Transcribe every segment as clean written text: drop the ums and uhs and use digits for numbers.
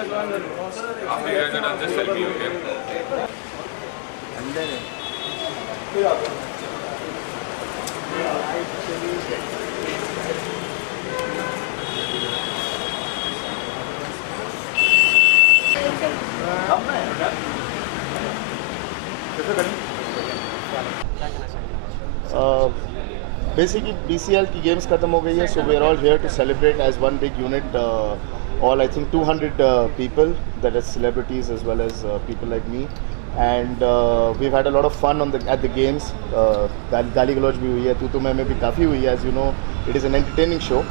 After you guys are done, just tell me, okay? अंदर है। Basically BCL की games खत्म हो गई है, so we are all here to celebrate as one big unit. All I think 200 people, that is celebrities as well as people like me, and we've had a lot of fun on at the games. गाली गलौज भी हुई है, तू मैं भी काफ़ी हुई है. As you know, it is an entertaining show.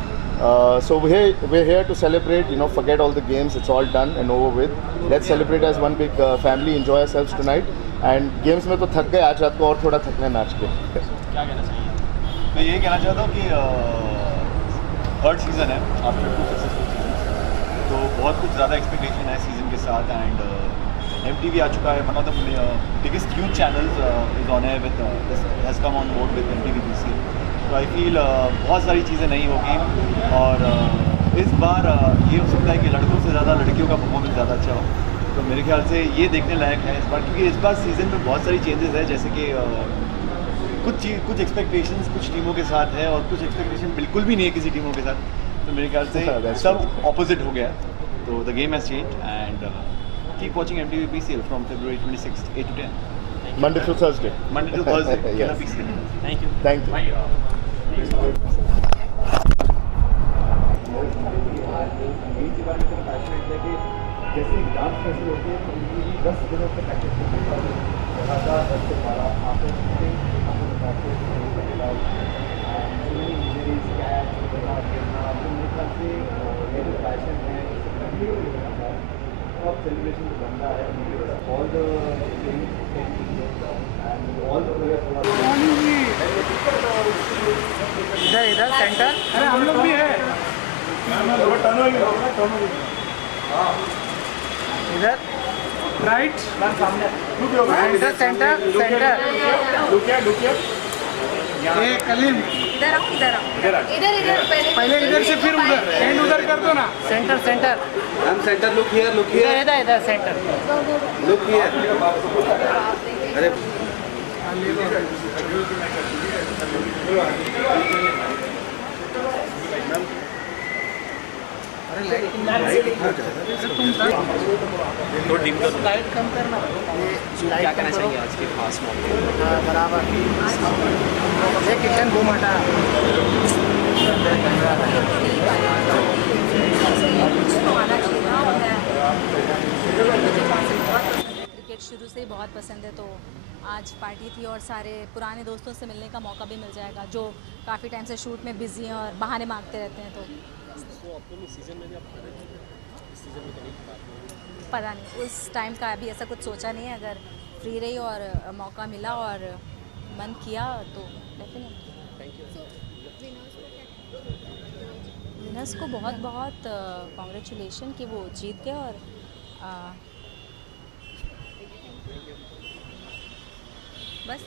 So we're here to celebrate. You know, forget all the games. It's all done and over with. Let's celebrate as one big family. Enjoy ourselves tonight. And games में तो थक गए, आज रात को और थोड़ा थकना है नाच के. क्या कहना चाहिए? मैं यही कहना चाहता हूँ कि थर्ड सीज़न है आफ्टर 2 सक्सेसफुल सीजन, तो बहुत कुछ ज़्यादा एक्सपेक्टेशन है सीज़न के साथ. एंड MTV आ चुका है, one of the biggest news channels is on है with has come on board with MTV BCL. तो आई फील बहुत सारी चीज़ें नहीं होगी, और इस बार ये हो सकता है कि लड़कों से ज़्यादा लड़कियों का परफॉर्मेंस ज़्यादा अच्छा हो. तो मेरे ख्याल से ये देखने लायक है इस बार, क्योंकि इस बार सीज़न में बहुत सारी चेंजेस है. जैसे कि कुछ एक्सपेक्टेशंस कुछ टीमों के साथ है और कुछ एक्सपेक्टेशन बिल्कुल भी नहीं है किसी टीमों के साथ. तो मेरे ख्याल से सब ऑपोजिट हो गया. तो the game has change and keep watching MTV BCL from February 26, 8 to 10. Monday through Thursday. Monday to Thursday. Yes. BCL. Thank you. Thank you. जैसे डांस कैसे होती है, तो उनकी भी 10 दिनों से प्रैक्टिस होती है. लगातार 10 से 12 आपको इंजरीज कैच गिरना, तो मेरे ख्याल से ये जो पैशन है इससे कंटिन्यू करना है. अब सेलिब्रेशन बन रहा है. ऑल द ऑल द इधर इधर सेंटर। अरे हम लोग भी है. इधर राइट सामने सेंटर सेंटर सेंटर। ये कलीम इधर आओ इधर आओ इधर पहले इधर से फिर उधर एंड उधर कर दो ना. Centre centre ma'am centre look here इधर इधर सेंटर लुक हियर. अरे लाइट कम करना। क्या कहना चाहिए आज के खास मौके पर? हाँ बराबर। ये किचन घूम हटा। क्रिकेट शुरू से ही बहुत पसंद है, तो आज पार्टी थी और सारे पुराने दोस्तों से मिलने का मौका भी मिल जाएगा जो काफ़ी टाइम से शूट में बिजी हैं और बहाने मांगते रहते हैं. तो पता नहीं, उस टाइम का अभी ऐसा कुछ सोचा नहीं है. अगर फ्री रही और मौका मिला और मन किया तो डेफिनेटली. विनर्स को बहुत बहुत कॉन्ग्रेचुलेशन कि वो जीत गए. और बस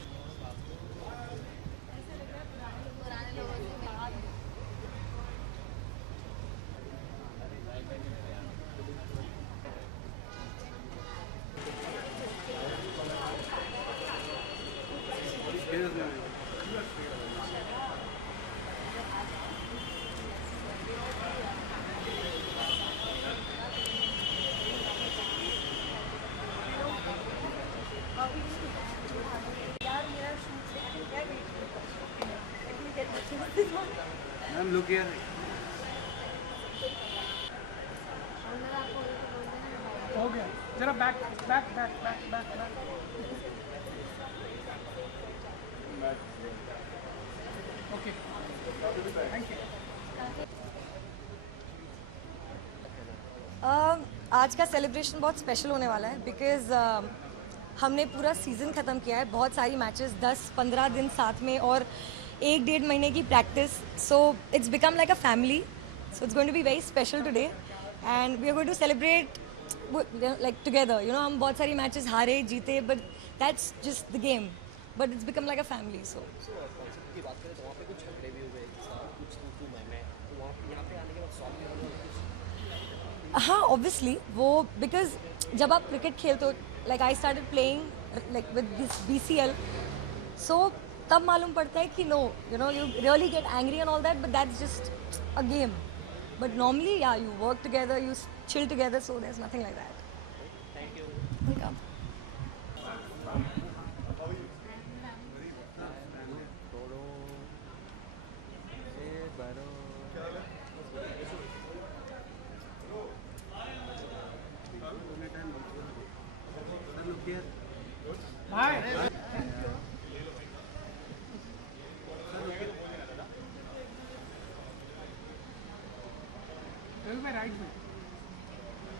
मैम लुक हियर. हो गया. जरा back back back back back back. Okay thank you. आज का सेलिब्रेशन बहुत स्पेशल होने वाला है बिकॉज़ हमने पूरा सीज़न ख़त्म किया है. बहुत सारी मैचेस 10-15 दिन साथ में और 1-1.5 महीने की practice. So it's become like a family. So it's going to be very special today and we are going to celebrate like together. You know, हम बहुत सारी मैचेस हारे जीते but that's just the game. But it's become like a family. So की बात करें तो वहाँ पे कुछ झगड़े भी हुए, कुछ तू मैं, तो वहाँ यहाँ पे आने के बाद सॉल्व नहीं होगा. हाँ ऑब्वियसली वो बिकॉज जब आप क्रिकेट खेलते हो like I started playing like with this BCL so तब मालूम पड़ता है कि no you know you really get angry and all that but that's just a game but normally yeah you work together you chill together so there's nothing like that. Thank you. Welcome.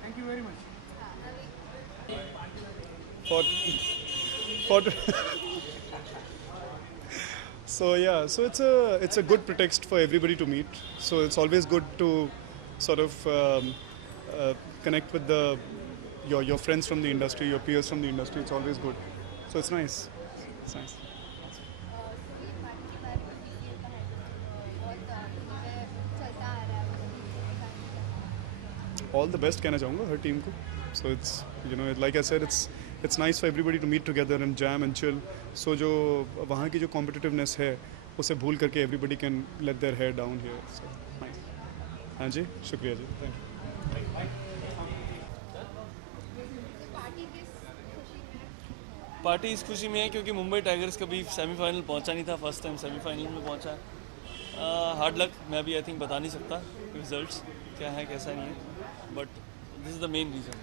Thank you very much. So yeah, so it's a good pretext for everybody to meet. So it's always good to sort of connect with your friends from the industry, your peers from the industry. It's always good. So it's nice. It's nice. All the best कहना चाहूँगा हर team को. So it's like I said it's nice for everybody to meet together and jam and chill. So जो वहाँ की जो competitiveness है उसे भूल करके everybody can let their hair down here. So nice. हाँ जी, शुक्रिया जी. Thank you. पार्टी इस खुशी में है क्योंकि मुंबई टाइगर्स कभी सेमीफाइनल पहुंचा नहीं था, फर्स्ट टाइम सेमीफाइनल में पहुंचा है. हार्ड लक, मैं अभी आई थिंक बता नहीं सकता रिजल्ट्स क्या है कैसा नहीं है, but this is the main reason.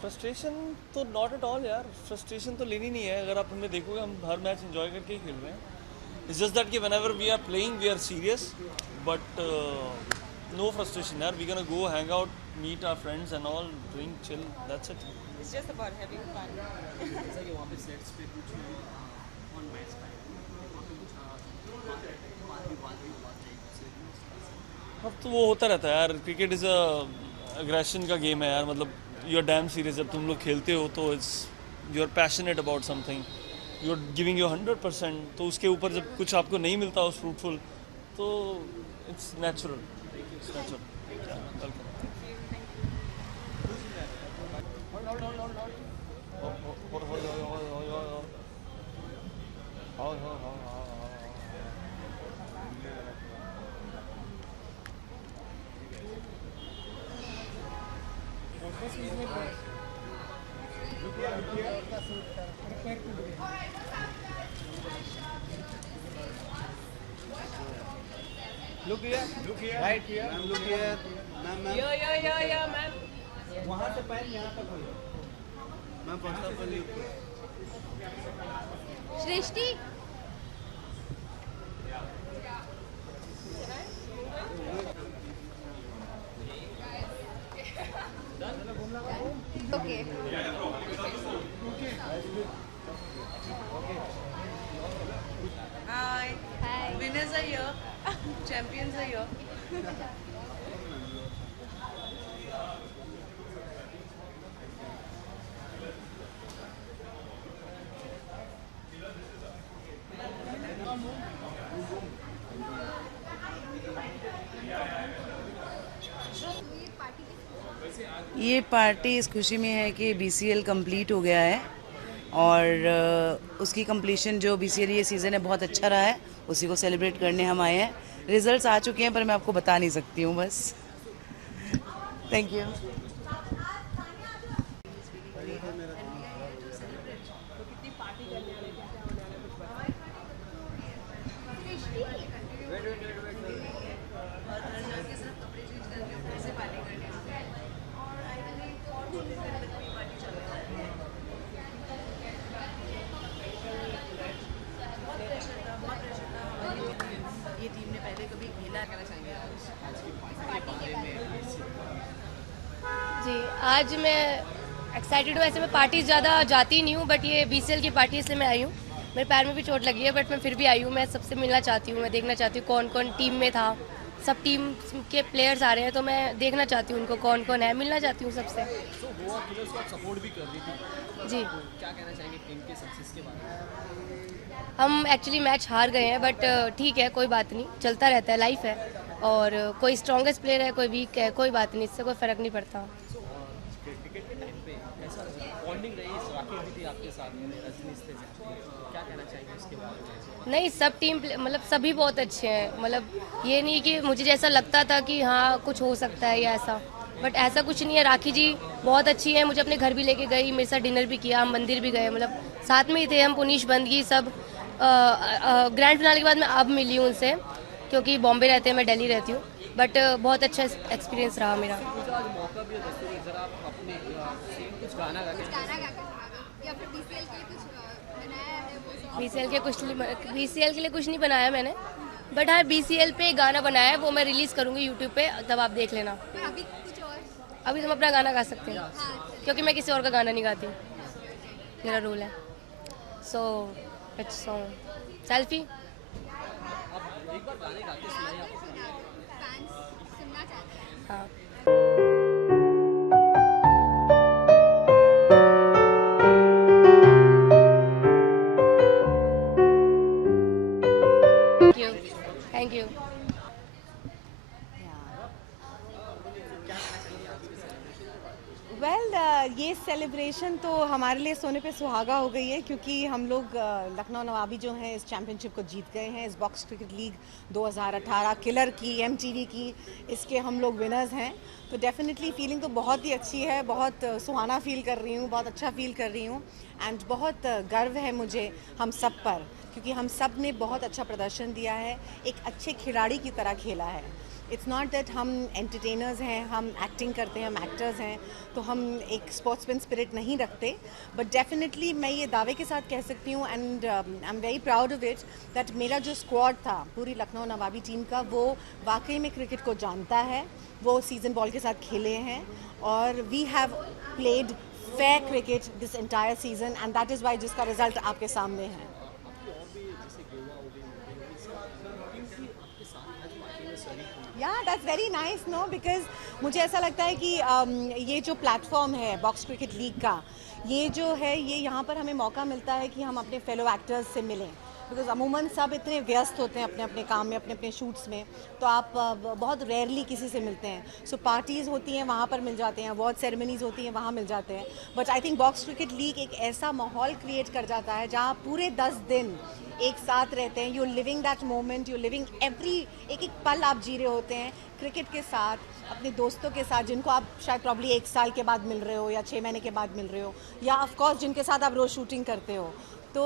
Frustration तो नॉट एट ऑल यार, फ्रस्ट्रेशन तो लेनी नहीं है. अगर आप हमें देखोगे हम हर मैच एंजॉय करके ही खेल रहे हैं. इट्स जस्ट दैट कि whenever we are playing we are serious, but no frustration यार. We can go hang out, meet our friends and all, doing chill, that's it. It's just about having fun. जैसा कि वहाँ पे sets पे कुछ on match time वहाँ पे कुछ बात भी अब तो वो होता रहता है यार. क्रिकेट इज़ अ अग्रेशन का गेम है यार. मतलब यू आर डैम सीरियस. जब तुम लोग खेलते हो तो it's you are passionate about something, you are giving your 100%. तो उसके ऊपर जब कुछ आपको नहीं मिलता उस फ्रूटफुल, तो it's natural. Welcome. Look here. Right here. Ma'am, look here. Ma'am. Yeah, ma'am. वहाँ से पैन यहाँ तक हो. Ma'am, first of all, you. Shrishti. Okay. Hi. Winners are here. Champions are here. ये पार्टी इस खुशी में है कि BCL कंप्लीट हो गया है और उसकी कंप्लीशन जो BCL ये सीज़न है बहुत अच्छा रहा है, उसी को सेलिब्रेट करने हम आए हैं. रिजल्ट्स आ चुके हैं पर मैं आपको बता नहीं सकती हूँ बस. Thank you. जी आज मैं एक्साइटेड हूँ. ऐसे मैं पार्टी ज़्यादा जाती नहीं हूँ बट ये BCL की पार्टी इसलिए मैं आई हूँ. मेरे पैर में भी चोट लगी है बट मैं फिर भी आई हूँ. मैं सबसे मिलना चाहती हूँ, मैं देखना चाहती हूँ कौन कौन टीम में था. सब टीम के प्लेयर्स आ रहे हैं तो मैं देखना चाहती हूँ उनको कौन कौन है, मिलना चाहती हूँ सबसे. गोवा किलर्स को आप सपोर्ट भी कर रही थी, जी। क्या कहना चाहेंगे टीम के सक्सेस के बारे में? हम एक्चुअली मैच हार गए हैं बट ठीक है, कोई बात नहीं, चलता रहता है, लाइफ है। और कोई स्ट्रॉन्गेस्ट प्लेयर है, कोई वीक है, कोई बात नहीं, इससे कोई फ़र्क नहीं पड़ता। क्रिकेट के टाइम पे ऐसा बॉन्डिंग रही, राकेश भी थी आपके साथ में, रजनीश थे, क्या कहना चाहेंगे इसके बारे में? नहीं, सब टीम मतलब सभी बहुत अच्छे हैं, मतलब ये नहीं कि मुझे जैसा लगता था कि हाँ कुछ हो सकता है या ऐसा, बट ऐसा कुछ नहीं है। राखी जी बहुत अच्छी है, मुझे अपने घर भी लेके गई, मेरे साथ डिनर भी किया, हम मंदिर भी गए, मतलब साथ में ही थे हम। पुनीश बंदगी सब ग्रैंड फिनाले के बाद मैं अब मिली हूँ उनसे, क्योंकि बॉम्बे रहते हैं, मैं दिल्ली रहती हूँ, बट बहुत अच्छा एक्सपीरियंस रहा मेरा। आज मौका भी है, जरा आप अपने कुछ गाना गा के BCL के लिए कुछ नहीं बनाया मैंने, बट हाँ BCL पे गाना बनाया है, वो मैं रिलीज़ करूँगी यूट्यूब पे, तब आप देख लेना। अभी तुम अपना गाना गा सकते हैं, क्योंकि मैं किसी और का गाना नहीं गाती, मेरा रूल है। So it's song selfie. एक बार गाने गा के सुनाइए आप। हाँ। Thank you. ये सेलिब्रेशन तो हमारे लिए सोने पे सुहागा हो गई है, क्योंकि हम लोग लखनऊ नवाबी जो हैं इस चैम्पियनशिप को जीत गए हैं। इस बॉक्स क्रिकेट लीग 2018 किलर की, MTV की, इसके हम लोग विनर्स हैं। तो डेफिनेटली फीलिंग तो बहुत ही अच्छी है, बहुत सुहाना फील कर रही हूँ, बहुत अच्छा फील कर रही हूँ। एंड बहुत गर्व है मुझे हम सब पर, क्योंकि हम सब ने बहुत अच्छा प्रदर्शन दिया है, एक अच्छे खिलाड़ी की तरह खेला है। इट्स नॉट दैट हम एंटरटेनर्स हैं, हम एक्टिंग करते हैं, हम एक्टर्स हैं, तो हम एक स्पोर्ट्समैन स्पिरिट नहीं रखते। बट डेफिनेटली मैं ये दावे के साथ कह सकती हूँ, and I am very proud of it, that मेरा जो स्क्वाड था पूरी लखनऊ नवाबी टीम का, वो वाकई में क्रिकेट को जानता है, वो सीजन बॉल के साथ खेले हैं, और we have played fair cricket this entire season, and that is why जिसका रिजल्ट आपके सामने है। Yeah, that's very nice, no? Because मुझे ऐसा लगता है कि ये जो प्लेटफॉर्म है बॉक्स क्रिकेट लीग का, ये जो है, ये यहाँ पर हमें मौका मिलता है कि हम अपने फेलो एक्टर्स से मिलें। बिकॉज अमूमन सब इतने व्यस्त होते हैं अपने अपने काम में, अपने अपने शूट्स में, तो आप बहुत रेयरली किसी से मिलते हैं। सो पार्टीज़ होती हैं वहाँ पर मिल जाते हैं, अवार्ड सेरेमनीज़ होती हैं वहाँ मिल जाते हैं। But I think box cricket league एक ऐसा माहौल क्रिएट कर जाता है जहाँ पूरे 10 दिन एक साथ रहते हैं। You living that moment, you living every एक पल आप जी रहे होते हैं क्रिकेट के साथ, अपने दोस्तों के साथ, जिनको आप शायद प्रॉब्ली 1 साल के बाद मिल रहे हो या 6 महीने के बाद मिल रहे हो, या ऑफ कोर्स जिनके साथ आप रोज़ शूटिंग करते हो। तो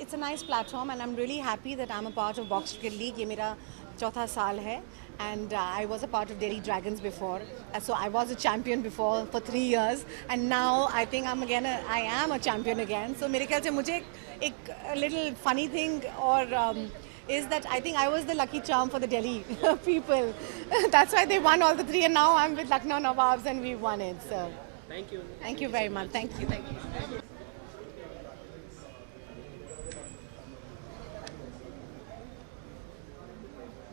it's a nice platform, and I am really happy that I am a part of box cricket league. ये मेरा 4था साल है, and I was a part of Delhi Dragons before, so I was a champion before for 3 years, and now I think I am a champion again. So मेरे ख्याल से मुझे एक little funny thing is that I think I was the lucky charm for the Delhi people. That's why they won all the 3, and now I'm with Lucknow Nawabs and we won it. So thank you very much. Thank you.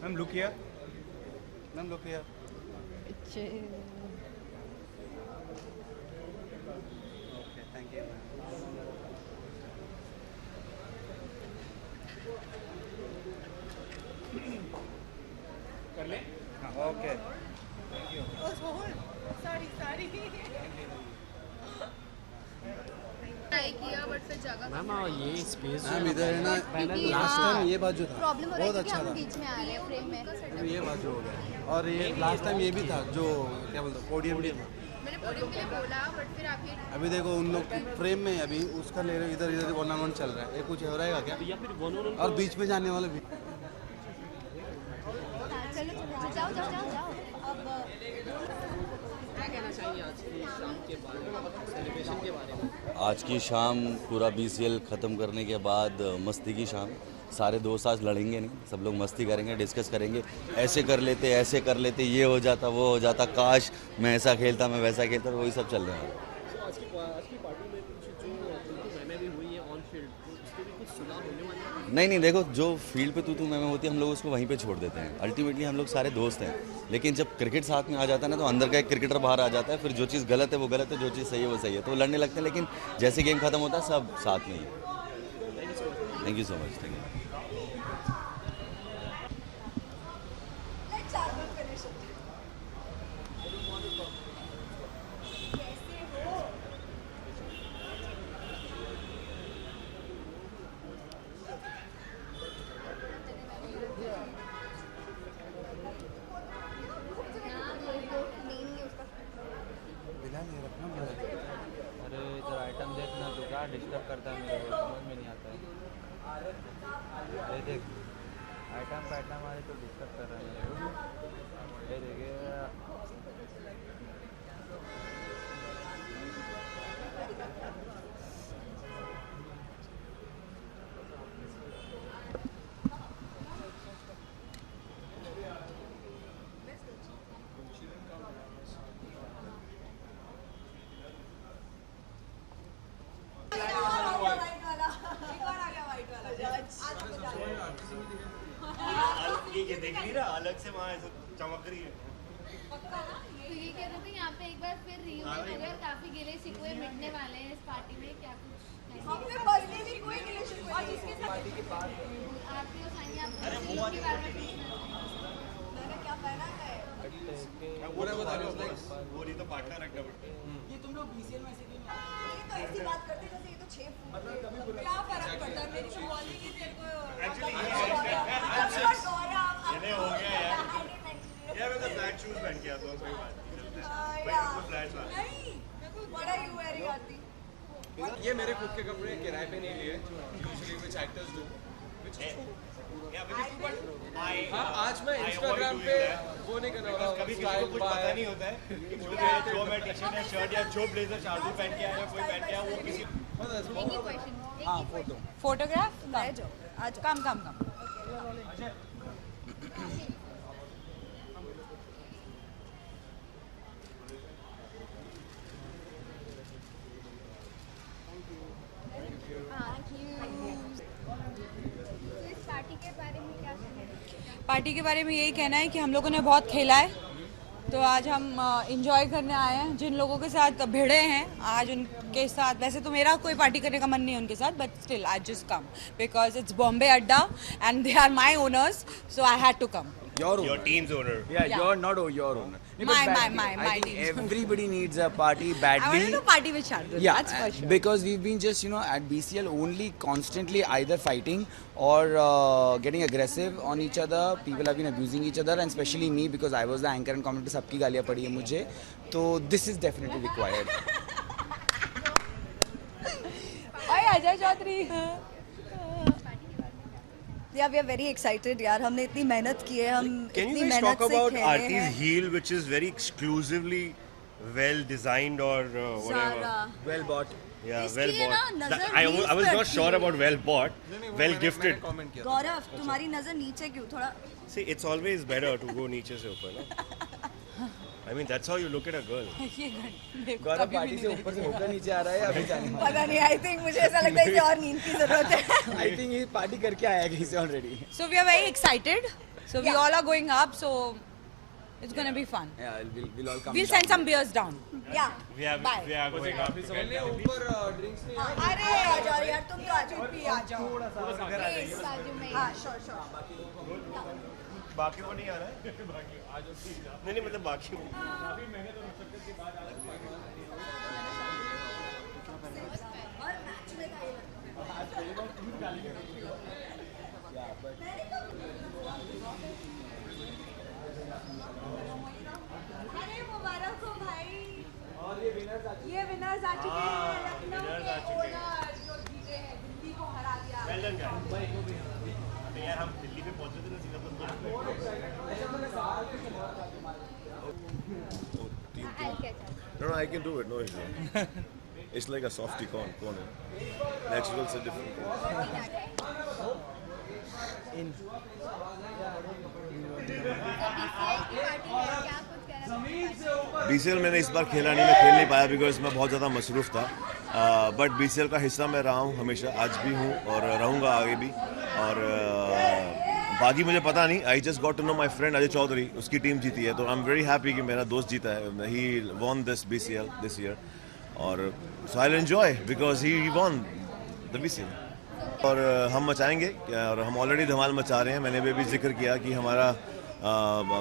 Ma'am, look here. Ma'am, look here. Okay, thank you. कर ले? Okay. Thank you. Sorry. Ma'am ये space ma'am इधर है ना, last time ये बाजू था, बहुत अच्छा था, बीच में आ रहे हैं फ्रेम में, ये बाजू हो गया। और ये लास्ट टाइम ये भी था, जो क्या बोलते हैं, पोडियम भी था। मैंने पोडियम के लिए बोला, बट फिर आप ये अभी देखो उन लोग फ्रेम में, अभी उसका ले रहे, इधर 1-on-1 चल रहा है। ये कुछ हो रहेगा क्या? या फिर 1-on-1 और बीच में जाने वाले भी। जाओ क्या कहना चाहिए आज की शाम के बारे में, सेलिब्रेशन के बारे में? आज की शाम पूरा BCL ख़त्म करने के बाद मस्ती की शाम। सारे दोस्त आज लड़ेंगे नहीं, सब लोग मस्ती करेंगे, डिस्कस करेंगे, ऐसे कर लेते, ये हो जाता, वो हो जाता, काश मैं ऐसा खेलता, मैं वैसा खेलता, वही सब चल रहा है। आज की पार्टी में कुछ जो भी हुई है ऑन फील्ड, उसके भी कुछ सुधार होने वाले हैं? नहीं देखो, जो फील्ड पे तू मैं होती है हम लोग उसको वहीं पे छोड़ देते हैं। अल्टीमेटली हम लोग सारे दोस्त हैं, लेकिन जब क्रिकेट साथ में आ जाता है ना तो अंदर का एक क्रिकेटर बाहर आ जाता है। फिर जो चीज़ गलत है वो गलत है, जो चीज़ सही है वो सही है, तो लड़ने लगते हैं। लेकिन जैसे गेम खत्म होता है सब साथ में ही। Thank you so much. Thank you. अरे इधर आइटम देखना, तो क्या डिस्टर्ब करता है मेरे को, समझ में नहीं आता है। अरे देख आइटम पैटर्न हमारे तो डिस्टर्ब कर रहा है मेरे को। ये देखिए ये देख नहीं रहा, अलग से वहाँ ऐसे चमक रही है। तो ये कह रहे थे यहाँ पे एक बार फिर रियूनियन हो गया, काफी गिले शिकवे मिटने वाले हैं इस पार्टी में, क्या कुछ हमने बर्थडे में कोई गिले शिकवे और जिसके साथ पार्टी के बाद आरती और सानिया अरे वो वाली मैंने क्या पहना है वो बता रहे हो, वो नहीं तो पार्टनर रखना पड़ता है। ये तुम लोग बीसीएल में ऐसे क्यों नहीं आते? ये तो ऐसी बात करते जैसे ये तो 6 मतलब क्या फर्क पड़ता है, मेरी तो बॉलिंग ही तेरे को ये हो गया यार मैं तो फ्लैट शूज पहन के आता हूँ, कोई बात नहीं। भाई तुमको फ्लैट्स वाले नहीं देखो बड़ा ही वेरी आती। ये मेरे खुद के कपड़े किराए पे नहीं लिए, usually which actors do, which is हाँ, आज मैं इंस्टाग्राम पे वो नहीं कर रहा हूँ, कभी किसी को कुछ पता नहीं होता है जो मैं टी शर्ट या शर्ट या जो ब्लेजर शार्दुल पहन के आया या कोई पहन के आया वो किसी। हाँ फोटोग्राफ आज कम पार्टी के बारे में यही कहना है कि हम लोगों ने बहुत खेला है, तो आज हम इंजॉय करने आए हैं। जिन लोगों के साथ भिड़े हैं आज उनके साथ, वैसे तो मेरा कोई पार्टी करने का मन नहीं है उनके साथ, but still I just come because it's Bombay adda and they are my owners, so I had to come. Your team's owner. Yeah, you're not your owner. My I think team's everybody needs a party badly. I wanted to party with Shardul. Yeah, that's for sure. because we've been just at BCL only constantly either fighting or getting aggressive on each other. People have been abusing each other, and especially me because I was the anchor and commentator. सबकी गालियाँ पड़ी है मुझे, तो this is definitely required. ओए Ajay Chaudhary. Yeah, we are very excited यार, हमने इतनी मेहनत की है, हम Can इतनी you guys मेहनत talk से about खेले Aarti's हैं. heel, which is very exclusively well designed or whatever? Zara. Well bought. Yeah, इसकी well है ना, bought. नज़र I heels was पे not अच्छी sure है. about well bought, well gifted. गौरव तुम्हारी नजर नीचे क्यों थोड़ा? See, it's always better to go नीचे से ऊपर, ना? I mean, that's how you look at a girl. Gaurav party से ऊपर से होकर नीचे आ रहा है अभी जाने वाला. पता नहीं, आई थिंक मुझे ऐसा लगता है इसे और नींद की जरूरत है. I think ये पार्टी करके आया है कहीं से already. So we are very excited. So we all are going up. So it's gonna be fun. Yeah, we'll all come. We'll send some beers down. Yeah. We are going up. ऊपर drinks नहीं है. अरे आ जाओ यार, तुम तो आ जाओ, भी आ जाओ. Please, हाँ, sure. बाकी वो नहीं आ रहा है? नहीं मतलब बाकी अरे मुबारक हो भाई. ये विनर्स आ चुके हैं, लखनऊ के ओनर जो जीते हैं, दिल्ली को हरा दिया. Well done, guys. यार हम दिल्ली में पहुंचे थे ना No, I can do it. No issue. It's like a softy corner. Natural is different. BCL मैंने इस बार खेला नहीं, मैं खेल नहीं पाया बिकॉज मैं बहुत ज़्यादा मसरूफ़ था, बट BCL का हिस्सा मैं रहा हूँ हमेशा, आज भी हूँ और रहूँगा आगे भी। और बाकी मुझे पता नहीं, I just got to know my friend Ajay Chaudhary, उसकी टीम जीती है, तो आई एम वेरी हैप्पी कि मेरा दोस्त जीता है, he won this BCL this year, और so I will enjoy because he won the BCL। और हम मचाएंगे, और हम ऑलरेडी धमाल मचा रहे हैं। मैंने भी जिक्र किया कि हमारा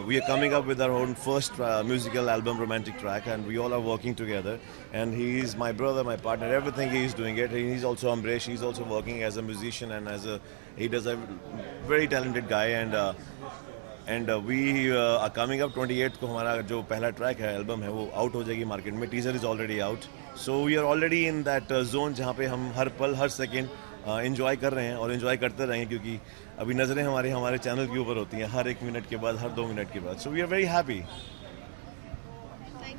we are coming up with our own first musical album, Romantic Track, and we all are working together, and he is my brother, my partner, everything he is doing it. He's also Amresh, he's also working as a musician, and he does a very talented guy, and we are coming up 28 को हमारा जो पहला track है, album है, वो out हो जाएगी market में, teaser is already out, so we are already in that zone जहाँ पे हम हर पल हर सेकेंड एंजॉय कर रहे हैं और एंजॉय करते रहेंगे, क्योंकि अभी नज़रें हमारे चैनल के ऊपर होती हैं हर 1 मिनट के बाद, हर 2 मिनट के बाद, so we are very happy.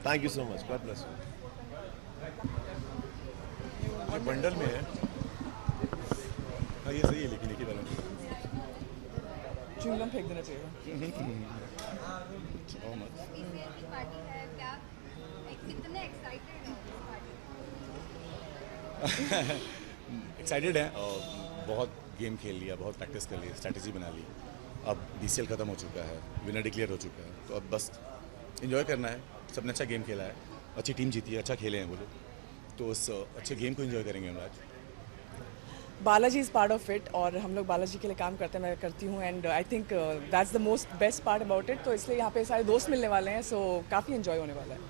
Thank you so much, God bless you. Bundle में है, हाँ ये सही है, लेकिन एक ही तरह च्युइंगम फेंक देना चाहिए। एक्साइटेड है और बहुत गेम खेल लिया, बहुत प्रैक्टिस कर ली, स्ट्रैटेजी बना ली। अब BCL ख़त्म हो चुका है, विनर डिक्लेयर हो चुका है, तो अब बस एंजॉय करना है। सबने अच्छा गेम खेला है, अच्छी टीम जीती है, अच्छा खेले हैं वो लोग, तो उस अच्छे गेम को एंजॉय करेंगे हम आज। Balaji is part of it, और हम लोग बालाजी के लिए काम करते हैं, मैं करती हूँ, and I think that's the most best part about it. तो इसलिए यहाँ पे सारे दोस्त मिलने वाले हैं, सो काफ़ी एंजॉय होने वाला है।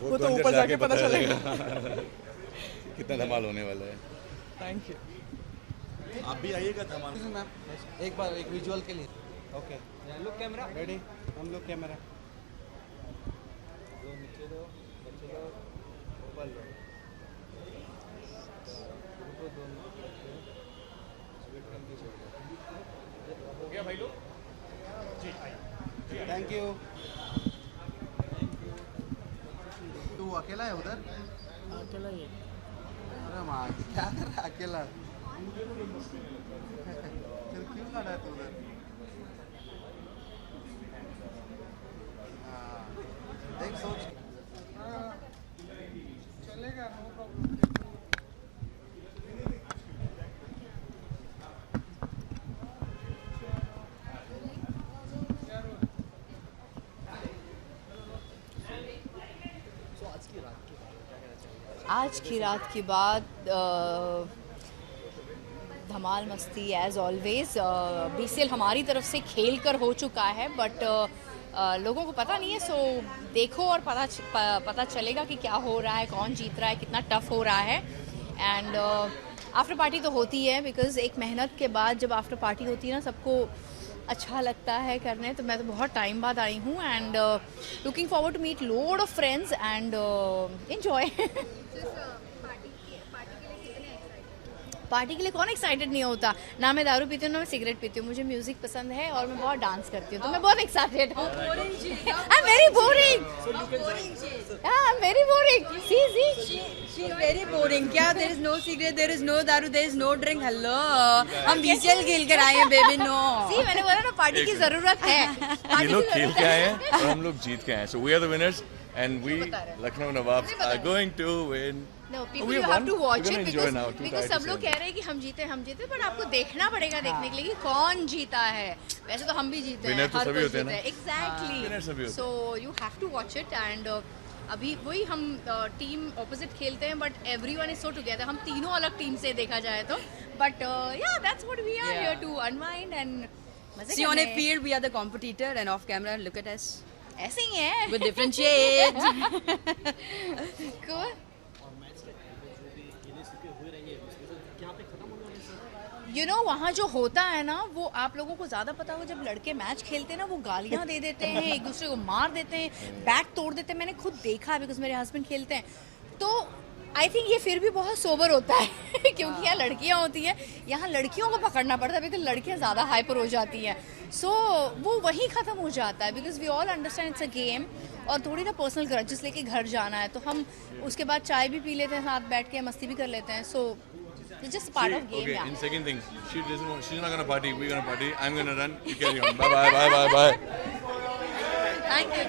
वो तो ऊपर जाके पता चलेगा कितना धमाल होने वाला है। Thank you. आप भी आइएगा धमाल मैम, एक बार एक विजुअल के लिए। ओके, लुक कैमरा रेडी, हम लोग कैमरा दो नीचे दो, बच्चे लो, ऊपर लो, हो गया भाई लोग जी, थैंक यू। तू अकेला है उधर? अकेला ही। अरे माँ क्या कर रहा है अकेला? फिर क्यों खड़ा है तू उधर? देख सोच। चलेगा, नो प्रॉब्लम। आज की रात के बाद धमाल मस्ती एज ऑलवेज। BCL हमारी तरफ से खेल कर हो चुका है, बट लोगों को पता नहीं है, सो देखो और पता चलेगा कि क्या हो रहा है, कौन जीत रहा है, कितना टफ हो रहा है। एंड आफ्टर पार्टी तो होती है, बिकॉज एक मेहनत के बाद जब आफ्टर पार्टी होती है ना, सबको अच्छा लगता है करने। तो मैं तो बहुत टाइम बाद आई हूँ, and looking forward to meet load of friends and enjoy. Party के लिए कौन एक्साइटेड नहीं होता? ना मैं दारू पीती हूँ, ना मैं सिगरेट पीती हूँ, मुझे म्यूजिक पसंद है और मैं बहुत डांस करती हूँ, तो मैं बहुत एक्साइटेड हूँ। I am very boring, I am very boring. She is very boring. क्या? There is no cigarette, there is no daru, there is no drink. Hello, हम BCL खेल कर आए हैं बेबी। नो सी, मैंने बोला ना पार्टी की जरूरत है। ये लोग खेल के आए हैं और हम लोग जीत के आए हैं, so we are the winners and we Lucknow Nawabs are going to win. No, people you have to watch it because सब लोग कह रहे हैं कि हम जीते, पर आपको देखना पड़ेगा देखने के लिए कि कौन जीता है। वैसे तो हम भी जीते हैं, हर कोई जीता है। Exactly. So you have to watch it, and अभी वही हम टीम ऑपोजिट खेलते हैं, but everyone is so together. हम तीनों अलग टीम से देखा जाए तो, but yeah, that's what we are here to unwind and मजे See, on a field we are the competitor, and off camera look at us. ऐसे ही है। With different shades. Cool. You know, वहाँ जो होता है ना, वो आप लोगों को ज़्यादा पता होगा। जब लड़के मैच खेलते हैं ना, वो गालियाँ दे देते हैं, एक दूसरे को मार देते हैं, बैट तोड़ देते हैं। मैंने खुद देखा है, बिकॉज मेरे हस्बैंड खेलते हैं। तो आई थिंक ये फिर भी बहुत सोबर होता है क्योंकि यहाँ लड़कियाँ होती हैं, यहाँ लड़कियों को पकड़ना पड़ता है, बिकॉज लड़कियाँ ज़्यादा हाइपर हो जाती हैं। सो वो वहीं ख़त्म हो जाता है, because we all understand it's a game, और थोड़ी ना पर्सनल ग्रजेस लेके घर जाना है, तो हम उसके बाद चाय भी पी लेते हैं, साथ बैठ के मस्ती भी कर लेते हैं। सो It's just part of game. Okay, Yeah. in second thing, she's not gonna party, we're gonna party, I'm gonna run, you carry on. Bye bye, bye bye, bye. Thank you.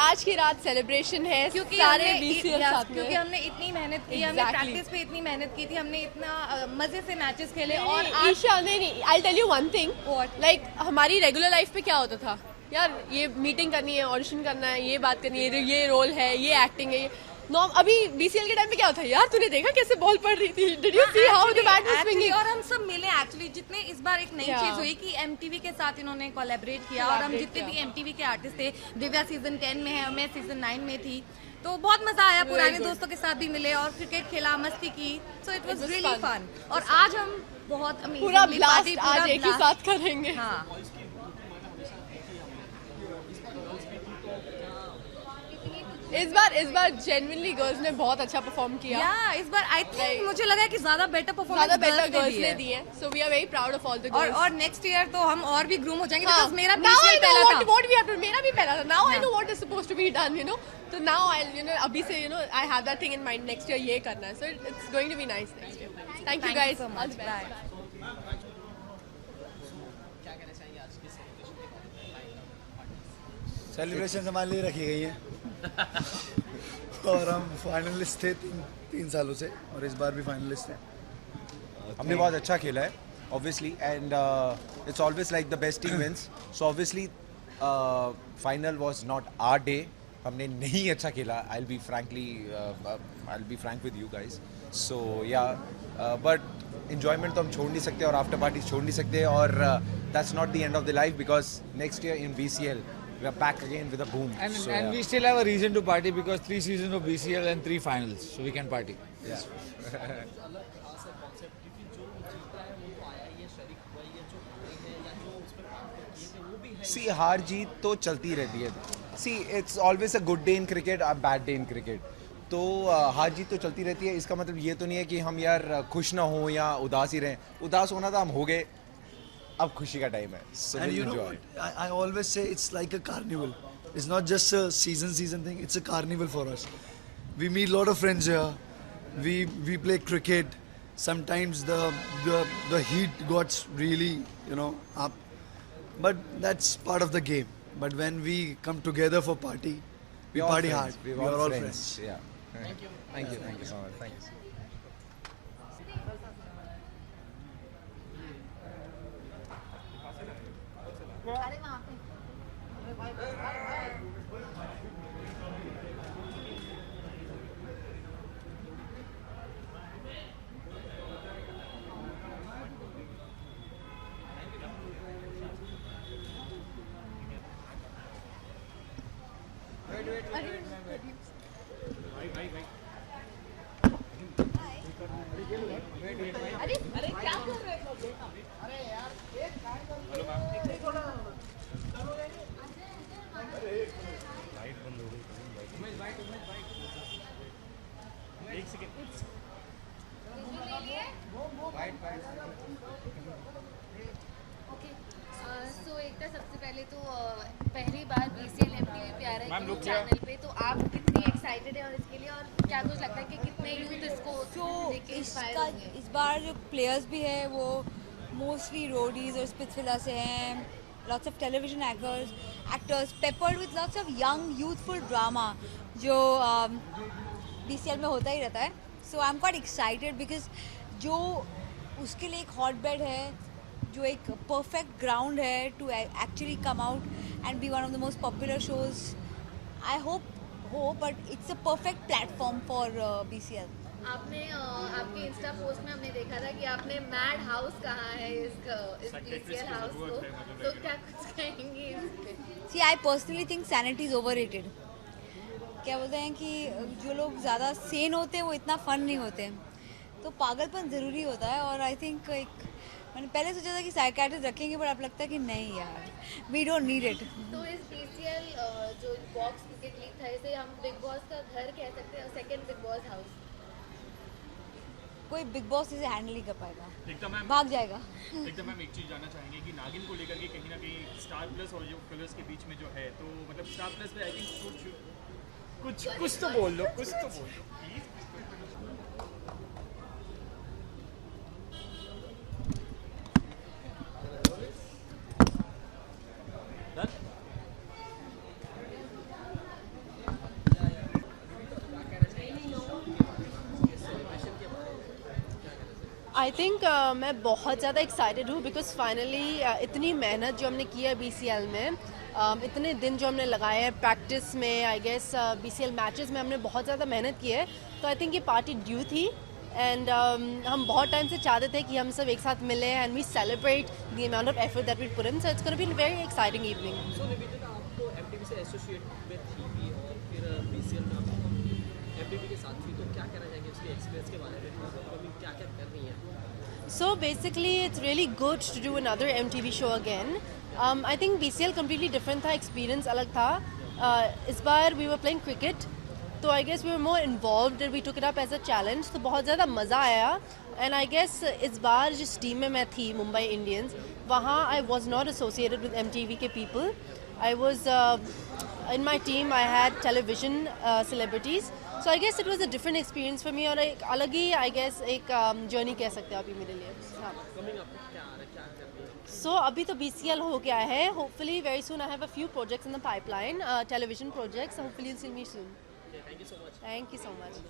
आज की रात सेलिब्रेशन है क्योंकि सारे हमने BCL साथ में। क्योंकि हमने इतनी मेहनत की, हमने प्रैक्टिस पे इतनी मेहनत की थी, हमने इतना मजे से मैचेस खेले और ईशा नहीं I tell you one thing like हमारी रेगुलर लाइफ पे क्या होता था यार, ये मीटिंग करनी है, ऑडिशन करना है, ये बात करनी है, ये रोल है, ये एक्टिंग है, अभी BCL के टाइम पे क्या होता है यार, तूने देखा कैसे बॉल पड़ रही थी, did you see how the bat was swinging. और हम सब मिले एक्चुअली, जितने इस बार एक नई चीज हुई कि MTV के साथ इन्होंने कोलैबोरेट किया और हम जितने भी MTV के आर्टिस्ट थे, दिव्या सीजन 10 में है, मैं सीजन 9 में थी, तो बहुत मजा आया, पुराने दोस्तों के साथ भी मिले और क्रिकेट खेला, मस्ती की, so it was really fun. और आज हम बहुत पूरा ब्लास्ट आज एक ही साथ करेंगे। हाँ। इस बार जेन्युइनली गर्ल्स ने बहुत अच्छा परफॉर्म किया। इस बार आई थिंक मुझे लगा है कि ज्यादा बेटर परफॉर्मेंस गर्ल्स ने दी है, so we are very proud of all the girls. और नेक्स्ट ईयर तो हम और भी ग्रूम हो जाएंगे, बिकॉज़ मेरा BCL पहला था। व्हाट वी हैव टू, मेरा भी पहला था। Now I know what is supposed to be done, you know, तो नाउ आई अभी से I have that thing in mind, next year ये करना है, so it's going to be nice next year. Thank you guys, all the best. Celebration हमारे लिए रखी गई हैं और हम फाइनलिस्ट थे तीन सालों से और इस बार भी फाइनलिस्ट हैं। हमने बहुत अच्छा खेला है obviously, and it's always like the best team wins, so obviously final was not our day, हमने नहीं अच्छा खेला, I will be frank with you guys, so yeah but enjoyment तो हम छोड़ नहीं सकते और आफ्टर पार्टी छोड़ नहीं सकते, और that's not the end of the life, because next year in BCL we are back again with a boom. And we still have a reason to party because 3 seasons of BCL and 3 finals, so we can party. Yeah. See, हार जीत तो चलती रहती है. See, it's always a good day in cricket, a bad day in cricket. तो हार जीत तो चलती रहती है, इसका मतलब ये तो नहीं है कि हम यार खुश ना हो या उदास ही रहें. उदास होना था, हम हो गए, अब खुशी का टाइम है. So And you know, enjoy. I always say it's like a carnival. It's not just a season thing. It's a carnival for us. We meet a lot of friends here. We play cricket. Sometimes the heat got really up, but that's part of the game. But when we come together for party, we party hard. We are all friends. Yeah. Thank you. Thank you so much. Thank you. सो एक सबसे पहले तो पहली बार BCL MTV पे आ रहा है channel पे, तो आप कितनी एक्साइटेड है और इसके लिए, और क्या कुछ लगता है कि कितने यूथ इसको देख के इंस्पायर होंगे? इस बार जो प्लेयर्स भी है वो मोस्टली रोडीज और स्पिट्सविला से हैं, lots of television actors peppered with lots of young youthful drama जो BCL में होता ही रहता है. So I am quite excited because जो उसके लिए एक हॉट बेड है, जो एक परफेक्ट ग्राउंड है to actually come out and be one of the most popular shows. I hope but it's a perfect platform for BCL. आपने आपके इंस्टा पोस्ट में हमने देखा था कि आपने मैड हाउस कहा है इस BCL हाउस को, तो क्या कुछ कहेंगे इस पे? See, I personally think sanity is overrated. क्या बोलते हैं कि जो लोग ज़्यादा सेन होते हैं वो इतना फन नहीं होते, तो पागलपन ज़रूरी होता है. और आई थिंक एक मैंने पहले सोचा था कि साइकियाट्रिस्ट रखेंगे, पर अब लगता है कि नहीं यार, वी डोंट नीड इट। तो इस BCL जो बॉक्स क्रिकेट लीग था, इसे हम बिग बॉस का घर कह सकते हैं, सेकंड बिग बॉस हाउस। कोई बिग बॉस इसे हैंडल नहीं कर पाएगा, एकदम मैम भाग जाएगा। एकदम मैम एक चीज़ जानना चाहेंगे कि नागिन को लेकर के कहीं ना कहीं स्टार प्लस और जो कलर्स के बीच में जो है, तो मतलब स्टार प्लस पे आई थिंक कुछ तो बोल लो, कुछ तो बोल लो प्लीज। आई थिंक मैं बहुत ज़्यादा एक्साइटेड हूँ बिकॉज फाइनली इतनी मेहनत जो हमने की है BCL में, इतने दिन जो हमने लगाए हैं प्रैक्टिस में, आई गेस BCL मैचेस में हमने बहुत ज़्यादा मेहनत की है, तो आई थिंक ये पार्टी ड्यू थी एंड हम बहुत टाइम से चाहते थे कि हम सब एक साथ मिलें and we celebrate the amount of effort that we put in, so it's gonna be a very exciting evening. So Nivedita, आपको MTV से एसोसिएट में थी भी और फिर BCL में आप MTV के साथ थी, तो क्या कहना चाहेंगे उसके एक्सपीरियंस के बारे में, मतलब अभी क्या क्या कर रही हैं? So basically, it's really good to do another MTV show again. I think BCL completely different था, experience अलग था. इस बार we were playing cricket, तो I guess we were more involved and we took it up as a challenge. तो बहुत ज़्यादा मज़ा आया. And I guess इस बार जिस टीम में मैं थी, मुंबई इंडियंस, वहाँ I was not associated with MTV के people. I was in my team. I had television celebrities. So I guess it was a different experience for me और एक अलग ही I guess एक journey कह सकते हो अभी मेरे लिए। हाँ। So अभी तो BCL हो गया है. Hopefully very soon I have a few projects in the pipeline, television projects. Hopefully you'll see me soon. Thank you so much. Thank you so much.